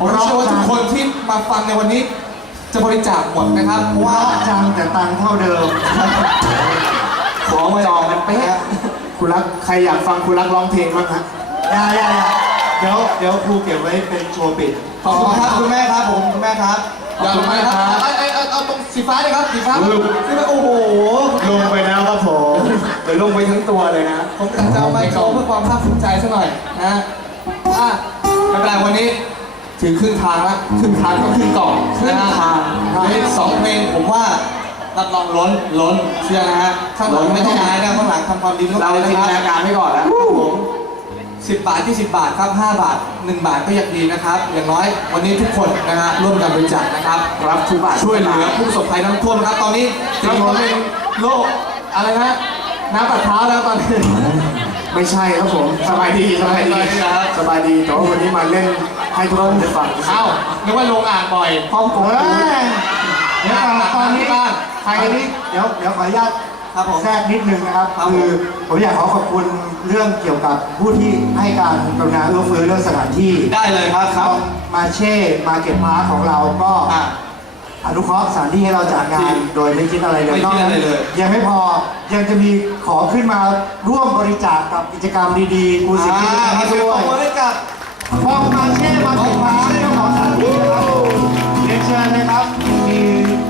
ผมเชื่อว่าทุกคนที่มาฟังในวันนี้ จะบริจาคหมดนะครับเพราะว่าว่าจังแต่ตังค์เท่าเดิม ขอมาจองกันเป๊ะคุณรักใครอยากฟังคุณรักร้องเพลงบ้างฮะอย่าอย่าอย่าเดี๋ยวเดี๋ยวครูเก็บไว้เป็นโชว์ปิดขอบคุณครับคุณแม่ครับผมคุณแม่ครับขอบคุณมากครับไอ้ไอ้เอาเอาตรงสีฟ้าเลยครับสีฟ้าลูกสีฟ้าโอ้โหลงไปแล้วครับผมเดี๋ยวลงไปทั้งตัวเลยนะผมอยากจะเอาไมค์โชว์เพื่อความภาคภูมิใจสักหน่อยนะอะไม่เป็นไรวันนี้ ถึงครึ่งทางแล้วครึ่งทางก็ครึ่งเกล่องครึ่งทางนะฮะเหลืออีกสองเพลงผมว่ารับรองล้นล้นเชื่อนะฮะข้างหลังไม่ต้องอายนะข้างหลังทำความดีไม่ต้องเราอายนะจินคตรับนาการไว้ก่อนแล้วครับผม10บาทที่10บาทครับ5บาท1บาทก็ยังดีนะครับ อย่างน้อยวันนี้ทุกคนนะฮะร่วมกันบริจาคนะครับรับทุกบาทช่วยเหลือผู้ประสบภัยน้ำท่วมนะครับ ตอนนี้ถึงเขาเป็นโรคอะไรนะน้ำปัดเท้าแล้วตอนนี้ไม่ใช่ครับผมสบายดีสบายดีสบายดีครับสบายดีแต่ว่าวันนี้มาเล่น ให้ทุกคนได้ฟังเอ้านึกว่าลงอ่างบ่อยห้องผมเดี๋ยวก่อนตอนนี้บ้านใครนี้เดี๋ยวเดี๋ยวขออนุญาตครับผมแทรกนิดนึงนะครับครับผมคือผมอยากขอขอบคุณเรื่องเกี่ยวกับผู้ที่ให้การกรุณาเอื้อเฟื้อเรื่องสถานที่ได้เลยครับครับ มาเช่มาเก็ตพาร์คของเราก็อะอนุเคราะห์สถานที่ให้เราจัดงาจรินงโดยไม่คิดอะไรเลยไม่คิดอะไรเลยยังไม่พอยังจะมีขอขึ้นมาร่วมบริจาคกับกิจกรรมดีๆกูสิกิจกรรมอ่านี้ขอด้วบยคุณให้กับพอ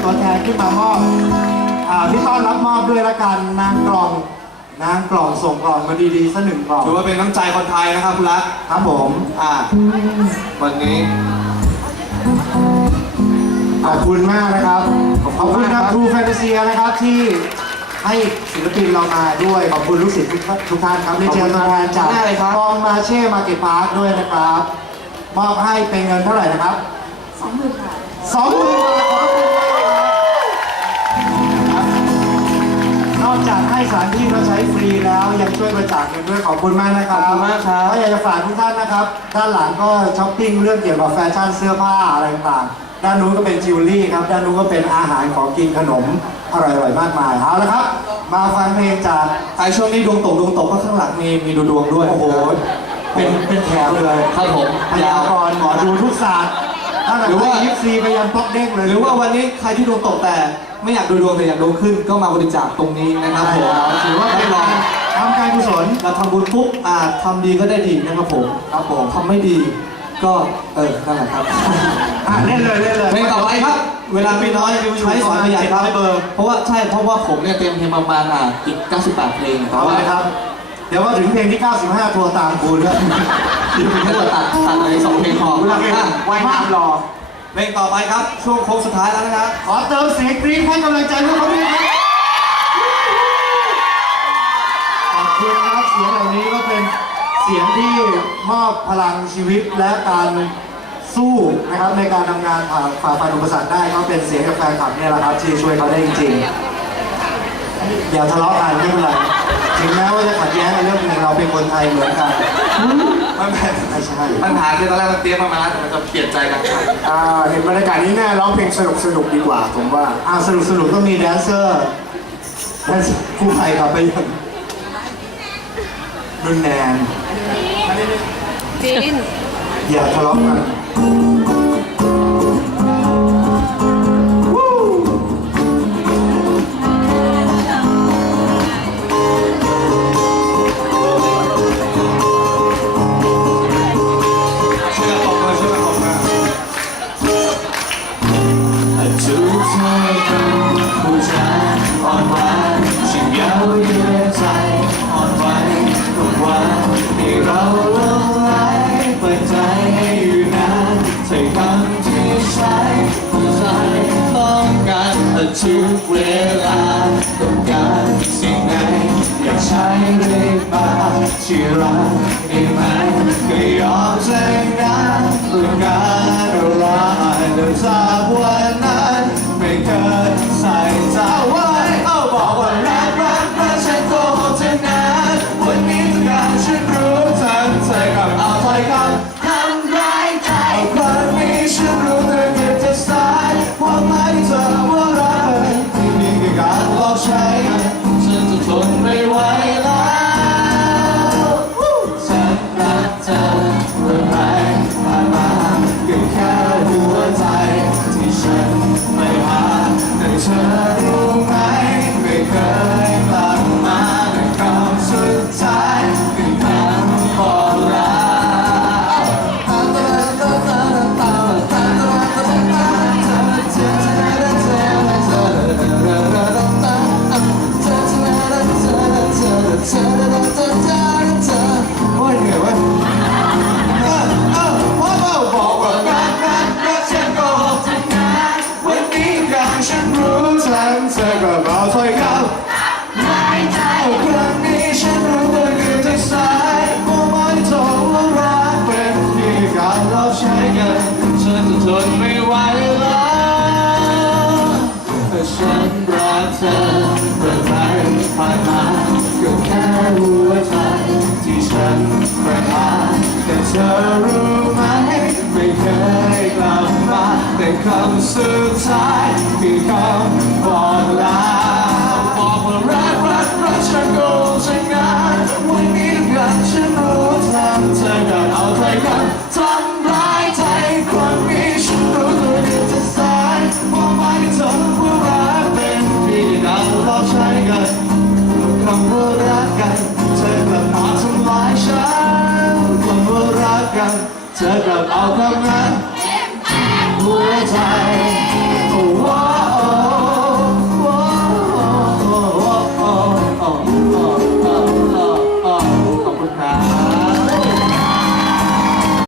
ตัวแทนขึ้นมามอบอ่าพี่ต้อนรับมอบด้วยละกันนางกล่องนางกล่องส่งกล่องมาดีๆสักหนึ่งกล่องถือว่าเป็นน้ำใจคนไทยนะครับคุณรักครับผมอ่าวันนี้ขอบคุณมากนะครับ ขอบคุณทางครูแฟนตาเซียนะครับที่ให้ศิลปินเรามาด้วย ขอบคุณลูกศิษย์ทุกท่านทุกท่านครับได้เจอตัวแทนจากได้เลยครับกองมาเช่มาเก็ตพาร์คด้วยนะครับ มอบให้เป็นเงินเท่าไหร่นะครับสองหมื่นบาทสองหมื่นบาท อกจากให้สถานที่เราใช้ฟรีแล้วยังช่วยบริจาคเงินด้วยขอบคุณมากนะครับขอบคุณมากครับ ก็อยากจะฝากทุกท่านนะครับ ด้านหลังก็ช้อปปิ้งเรื่องเกี่ยวกับแฟชั่นเสื้อผ้าอะไรต่างๆด้านนู้นก็เป็นจิวเวลรี่ครับด้านนู้นก็เป็นอาหารของกินขนมอร่อยๆมากมายเอาละครับ มาฟังเพลงจากไอช่วงนี้ดวงตกดวงตกก็ข้างหลังมีมีดูดวงด้วยโอ้โหเป็นเป็นแถวเลยครับผมพยากรณ์หมอดูทุกศาสตร์ ตั้งแต่หรือว่า ยิปซีไปยันป๊อกเด้งเลย หรือว่าวันนี้ใครที่ดวงตกแต่ ไม่อยากดูดวงแต่อยากดวงขึ้นก็มาบริจาคตรงนี้นะครับผมถือว่าเป็นรองทำการกุศล เราทำบุญปุ๊บอ่าทำดีก็ได้ดีนะครับผมครับผมทำไม่ดี ก็เออนั่นแหละครับอะเล่นเลยเล่นเลย เพลงต่อไปครับ เวลามีน้อยใช้สอนประหยัดครับเบอร์เพราะว่าใช่เพราะว่าผมเนี่ยเตรียมเพลงประมาณอะอีก 98 เพลงแต่เอาว่า เลยครับ เดี๋ยวมาถึงเพลงที่ 95 ทัวร์ตามคุณแล้ว ถ้าเกิดตัดตัดเลยสองเพลงพอเวลาเพลงอะว่ายน้ำรอ เพลงต่อไปครับ ช่วงโค้งสุดท้ายแล้วนะครับ ขอเติมเสียงกรี๊ดให้กำลังใจพวกเขาด้วยครับขอบคุณครับเสียงเหล่านี้ก็เป็นเสียงที่มอบพลังชีวิตและการสู้นะครับในการทำงานผ่าฝ่าฟันอุปสรรคได้ก็เป็นเสียงจากแฟนคลับเนี่ยแหละครับที่ช่วยเขาได้จริงๆ อย่าทะเลาะกันไม่เป็นไรถึงแม้ว่าจะขัดแย้งในเรื่องหนึ่งเราเป็นคนไทยเหมือนกันมันเป็นไม่ใช่ปัญหาคือตอนแรกเราเตรียมมามาแล้วแต่มันจะเปลี่ยนใจกันครับอ่าเห็นบรรยากาศนี้แน่ร้องเพลงสนุกสนุกดีกว่าผมว่าอ่าสนุกสนุกต้องมีแดนเซอร์แดนเซอร์คู่ภัยกลับไปยังนุ่นแนนจีนอย่าทะเลาะกัน ที่รักได้ไหมก็ยอมใจนะต้องการอะไรแต่จากวัน ก็แค่หัวใจที่ฉันประทนแต่เธอรู้ไหม ไม่เคยกลับมาแต่คำสุดท้าย เอาคำนั้นหัวใจ